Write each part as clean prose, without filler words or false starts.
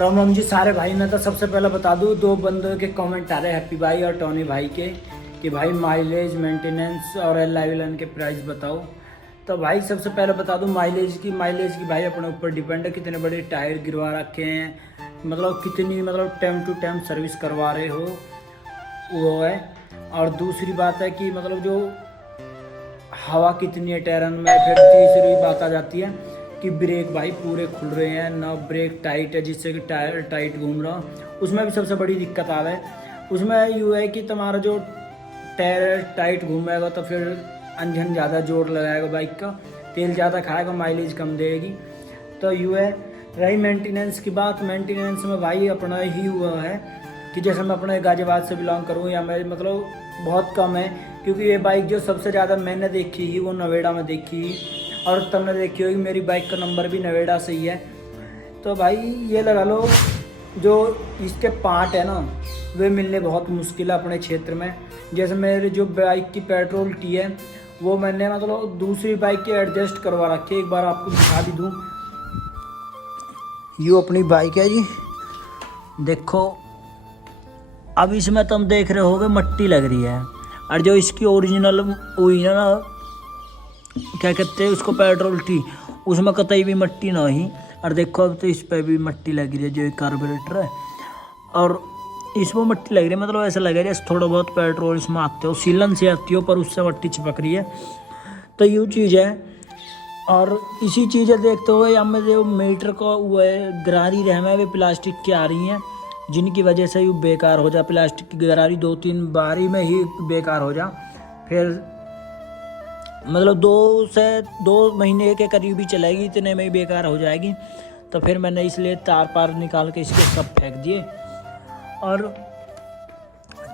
राम राम जी सारे भाई। मैं तो सबसे पहले बता दूं, दो बंदों के कमेंट आ रहे हैं, हैप्पी भाई और टॉनी भाई के, कि भाई माइलेज, मेंटेनेंस और एल के प्राइस बताओ। तो भाई सबसे पहले बता दूं माइलेज की भाई अपने ऊपर डिपेंड है, कितने बड़े टायर गिरवा रखे हैं, मतलब कितनी टाइम टू टाइम सर्विस करवा रहे हो वो है। और दूसरी बात है कि मतलब जो हवा कितनी है टायरन में। फिर तीसरी बात आ जाती है कि ब्रेक भाई पूरे खुल रहे हैं ना, ब्रेक टाइट है जिससे कि टायर टाइट घूम रहा। उसमें भी सबसे बड़ी दिक्कत आ रहा है, उसमें यूँ है कि तुम्हारा जो टायर टाइट घूमेगा तो फिर इंजन ज़्यादा जोर लगाएगा बाइक का, तेल ज़्यादा खाएगा, माइलेज कम देगी। तो यूँ है। रही मेंटेनेंस की बात, मेंटेनेंस में भाई अपना ही हुआ है कि जैसे मैं अपने गाजियाबाद से बिलोंग करूँ या मैं मतलब बहुत कम है, क्योंकि ये बाइक जो सबसे ज़्यादा मैंने देखी ही वो नवेड़ा में देखी ही, और तुमने देखी होगी मेरी बाइक का नंबर भी नवेड़ा से ही है। तो भाई ये लगा लो जो इसके पार्ट है ना वे मिलने बहुत मुश्किल है अपने क्षेत्र में। जैसे मेरे जो बाइक की पेट्रोल टी है वो मैंने मतलब दूसरी बाइक के एडजस्ट करवा रखी है। एक बार आपको दिखा भी दूँ, ये अपनी बाइक है जी, देखो अब इसमें तुम देख रहे होगे मट्टी लग रही है, और जो इसकी ओरिजिनल हुई है ना क्या कहते हैं उसको पेट्रोल टी, उसमें कतई भी मट्टी ना ही। और देखो अब तो इस पर भी मट्टी लग रही है, जो एक कार्बोरेटर है और इसमें मट्टी लग रही है, मतलब ऐसा लग रहा है जैसे थोड़ा बहुत पेट्रोल इसमें आते हो, सीलन से आती हो पर उससे मट्टी चिपक रही है। तो यूँ चीज़ है। और इसी चीज़ें देखते हुए हमें जो मीटर का वो है गरारी रहम है वे प्लास्टिक की आ रही हैं, जिनकी वजह से यूँ बेकार हो जा। प्लास्टिक की गरारी 2-3 बारी में ही बेकार हो जा, फिर मतलब 2 महीने के करीब ही चलेगी, इतने में ही बेकार हो जाएगी। तो फिर मैंने इसलिए तार पार निकाल के इसके सब फेंक दिए और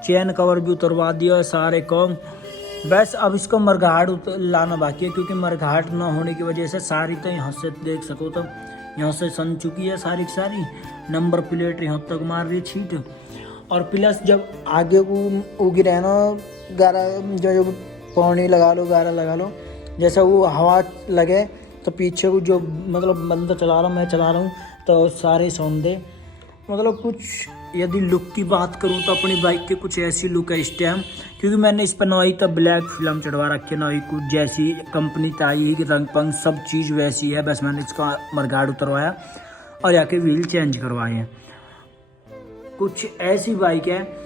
चेन कवर भी उतरवा दिया सारे काम। बस अब इसको मरघाट लाना बाकी है, क्योंकि मरघाट ना होने की वजह से सारी, तो यहाँ से देख सको तो यहाँ से सन चुकी है सारी की सारी, नंबर प्लेट यहाँ तक मार रही छीट। और प्लस जब आगे उगी रहे ना गारा, जो पौनी लगा लो, गारा लगा लो, जैसे वो हवा लगे तो पीछे को जो मतलब बंदा चला रहा, मैं चला रहा हूँ तो सारे सौंदे। मतलब कुछ यदि लुक की बात करूँ तो अपनी बाइक के कुछ ऐसी लुक है इस टाइम, क्योंकि मैंने इस पर नई तो ब्लैक फिल्म चढ़वा रखी है, नई कुछ जैसी कंपनी आई कि रंग पंग सब चीज़ वैसी है। बस मैंने इसका मरघाट उतरवाया और जाके व्हील चेंज करवाए हैं। कुछ ऐसी बाइक है।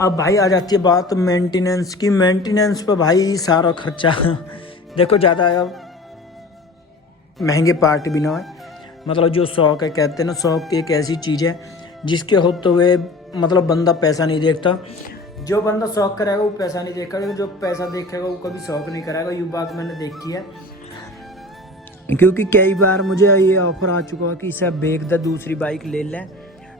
अब भाई आ जाती है बात मेंटेनेंस की। मेंटेनेंस पर भाई सारा खर्चा देखो ज़्यादा महंगे पार्ट भी ना है, मतलब जो शौक है, कहते हैं ना शौक एक ऐसी चीज़ है जिसके होते हुए मतलब बंदा पैसा नहीं देखता। जो बंदा शौक करेगा वो पैसा नहीं देखेगा, जो पैसा देखेगा वो कभी शौक नहीं करेगा। ये बात मैंने देखी है, क्योंकि कई बार मुझे ये ऑफर आ चुका है कि इसे बेच दे दूसरी बाइक ले लें।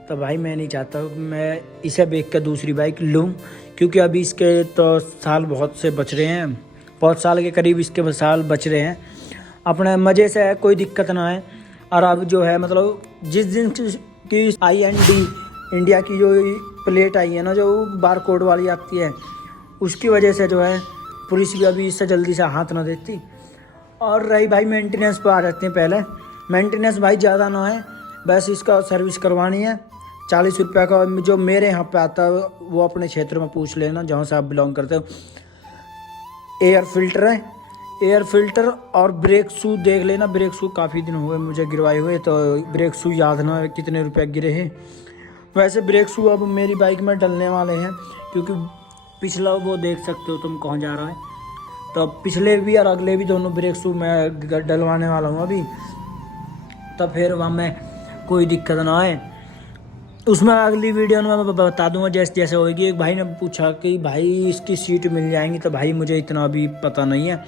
तो भाई मैं नहीं चाहता मैं इसे बेच कर दूसरी बाइक लूँ, क्योंकि अभी इसके तो साल बहुत से बच रहे हैं, 5 साल के करीब इसके साल बच रहे हैं। अपने मज़े से है, कोई दिक्कत ना है। और अब जो है मतलब जिस दिन की IND इंडिया की जो प्लेट आई है ना, जो बार कोड वाली आती है, उसकी वजह से जो है पुलिस भी अभी इससे जल्दी से हाथ ना देती। और रही भाई मेंटेनेंस पर आ जाते हैं। पहले मेंटेनेंस भाई ज़्यादा ना है, बस इसका सर्विस करवानी है 40 रुपये का। जो मेरे यहाँ पे आता है वो अपने क्षेत्र में पूछ लेना जहाँ से आप बिलोंग करते हो। एयर फिल्टर है, एयर फिल्टर और ब्रेक शू देख लेना। ब्रेक शू काफ़ी दिन हुए मुझे गिरवाए हुए, तो ब्रेक शू याद ना कितने रुपए गिरे हैं। वैसे ब्रेक शू अब मेरी बाइक में डलने वाले हैं, क्योंकि पिछला वो देख सकते हो तुम कहाँ जा रहा है, तो पिछले भी और अगले भी दोनों ब्रेक शू मैं डलवाने वाला हूँ अभी। तो फिर वहाँ में कोई दिक्कत ना आए, उसमें अगली वीडियो में मैं बता दूंगा जैसे जैसे होगी। एक भाई ने पूछा कि भाई इसकी सीट मिल जाएंगी, तो भाई मुझे इतना अभी पता नहीं है,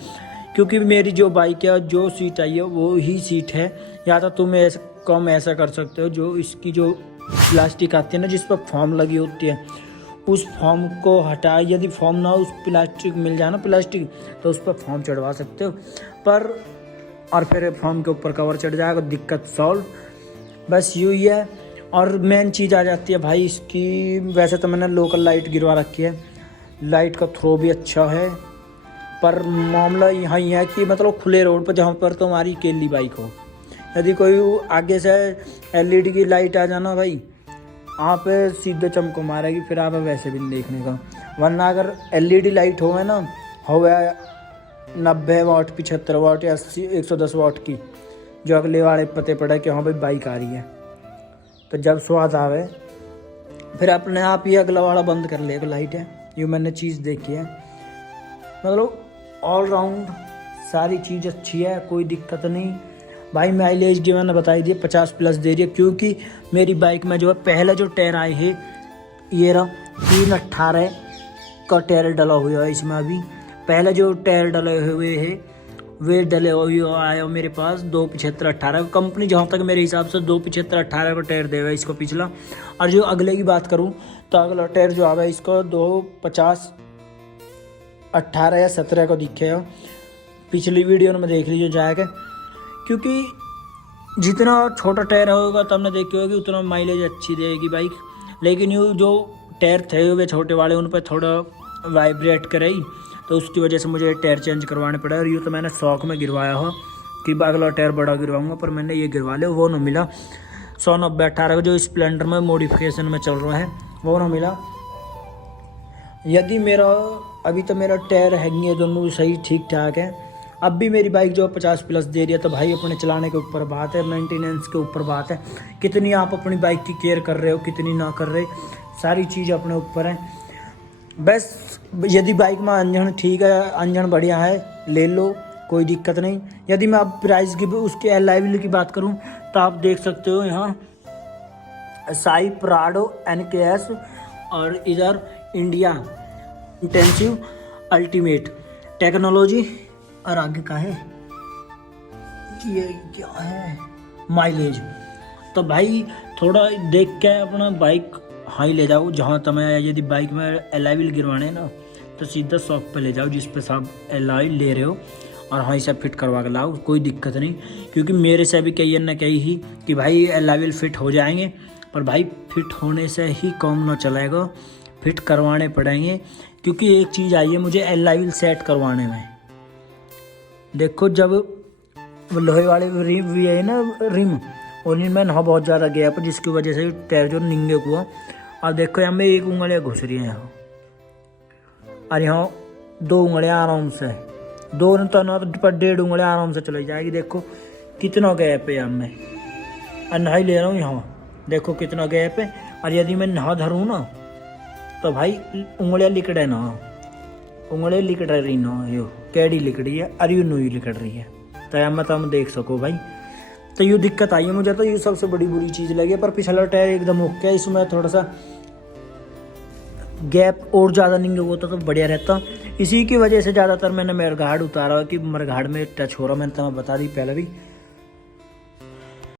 क्योंकि मेरी जो बाइक है जो सीट आई है वो ही सीट है। या तो तुम ऐसा कर सकते हो, जो इसकी जो प्लास्टिक आती है ना जिस पर फॉर्म लगी होती है, उस फॉर्म को हटा, यदि फॉर्म ना उस प्लास्टिक मिल जाए ना प्लास्टिक, तो उस पर फॉर्म चढ़वा सकते हो। पर और फिर फॉर्म के ऊपर कवर चढ़ जाएगा, दिक्कत सॉल्व। बस यूँ ही है। और मेन चीज़ आ जाती है भाई इसकी, वैसे तो मैंने लोकल लाइट गिरवा रखी है, लाइट का थ्रो भी अच्छा है, पर मामला यहाँ ही है कि मतलब खुले रोड पर जहाँ पर तुम्हारी अकेली बाइक हो, यदि कोई आगे से LED की लाइट आ जाना भाई, यहाँ पे सीधे चमको मारेगी, फिर आप वैसे भी नहीं देखने का। वरना अगर LED लाइट होवे ना, होवे 90 वाट 75 वाट या 80 110 वाट की, जो अगले वाले पते पड़े कि हाँ भाई बाइक आ रही है, तो जब स्वाद आवे फिर अपने आप ही अगला वाला बंद कर लेगा लाइट है। ये मैंने चीज़ देखी है। मतलब ऑल राउंड सारी चीज़ अच्छी है, कोई दिक्कत नहीं भाई। माइलेज की मैंने बताई दी 50+ दे रही है, क्योंकि मेरी बाइक में जो है पहले जो टायर आए हैं ये रहा 318 का टायर डला हुआ है इसमें। अभी पहले जो टायर डले हुए हैं वे डले हुए आए मेरे पास 275/18 कंपनी, जहाँ तक मेरे हिसाब से 275/18 का टायर देगा इसको पिछला। और जो अगले की बात करूँ तो अगला टायर जो आवा इसको 250/18 या 17 को दिखेगा। पिछली वीडियो में देख लीजिए जाएगा, क्योंकि जितना छोटा टायर होगा तो हमने देखी होगी उतना माइलेज अच्छी देगी बाइक। लेकिन ये जो टायर थे वे छोटे वाले उन पर थोड़ा वाइब्रेट करे, तो उसकी वजह से मुझे टायर चेंज करवाने पड़ा। और ये तो मैंने शौक में गिरवाया हो कि अगला टायर बड़ा गिरवाऊंगा, पर मैंने ये गिरवा लिया, वो ना मिला। 190/18 का जो स्प्लेंडर में मॉडिफिकेशन में चल रहा है वो ना मिला। यदि मेरा अभी तो मेरा टायर हैंगे दोनों सही ठीक ठाक है। अब भी मेरी बाइक जो 50+ दे रही है, तो भाई अपने चलाने के ऊपर बात है, मेंटेनेंस के ऊपर बात है, कितनी आप अपनी बाइक की केयर कर रहे हो, कितनी ना कर रहे, सारी चीज़ अपने ऊपर है। बस यदि बाइक में इंजन ठीक है, इंजन बढ़िया है, ले लो, कोई दिक्कत नहीं। यदि मैं अब प्राइस की उसके एलाइविल की बात करूं तो आप देख सकते हो यहाँ साई प्राडो NKS और इधर इंडिया इंटेंसिव अल्टीमेट टेक्नोलॉजी। और आगे का है ये क्या है माइलेज। तो भाई थोड़ा देख के अपना बाइक हाई ले जाओ। जहाँ तुम्हें यदि बाइक में एलाइविल गिरवाने ना तो सीधा शॉप पे ले जाओ जिस पे सब एलाइविल ले रहे हो, और हाई से फिट करवा के लाओ, कोई दिक्कत नहीं। क्योंकि मेरे से भी कई ने कही ही कि भाई एलाइविल फिट हो जाएंगे, पर भाई फिट होने से ही काम ना चलेगा, फिट करवाने पड़ेंगे। क्योंकि एक चीज़ आई है मुझे एलाइविल सेट करवाने में। देखो जब लोहे वाले रिम भी है ना रिम, उनमें ना बहुत ज़्यादा गैप, जिसकी वजह से टायर जो निंगे हुआ। और देखो यहाँ में एक उंगलियाँ घुस रही हैं यहाँ, और यहाँ 2 उंगलियाँ आराम से, 2 तो ना तो पर 1.5 उंगलियाँ आराम से चली जाएगी। देखो कितना गैप है यहाँ में, और नहा ही ले रहा हूँ यहाँ, देखो कितना गैप है। और यदि मैं नहा धरूँ ना तो भाई उंगलियाँ लिकड़े ना, उंगलियाँ लिकड़ रही ना, यो कैडी लिकड़ी है और यू नई लिकड़ रही है, तो यहाँ में तो हम देख सको भाई। तो ये दिक्कत आई है मुझे, तो ये सबसे बड़ी बुरी चीज़ लगी। पर पिछला टायर एकदम ओके है, इसमें थोड़ा सा गैप और ज़्यादा नहीं होता तो बढ़िया रहता। इसी की वजह से ज़्यादातर मैंने मरघाड़ उतारा कि मरघाड़ में टच हो रहा, मैंने तुम्हें बता दी पहले भी।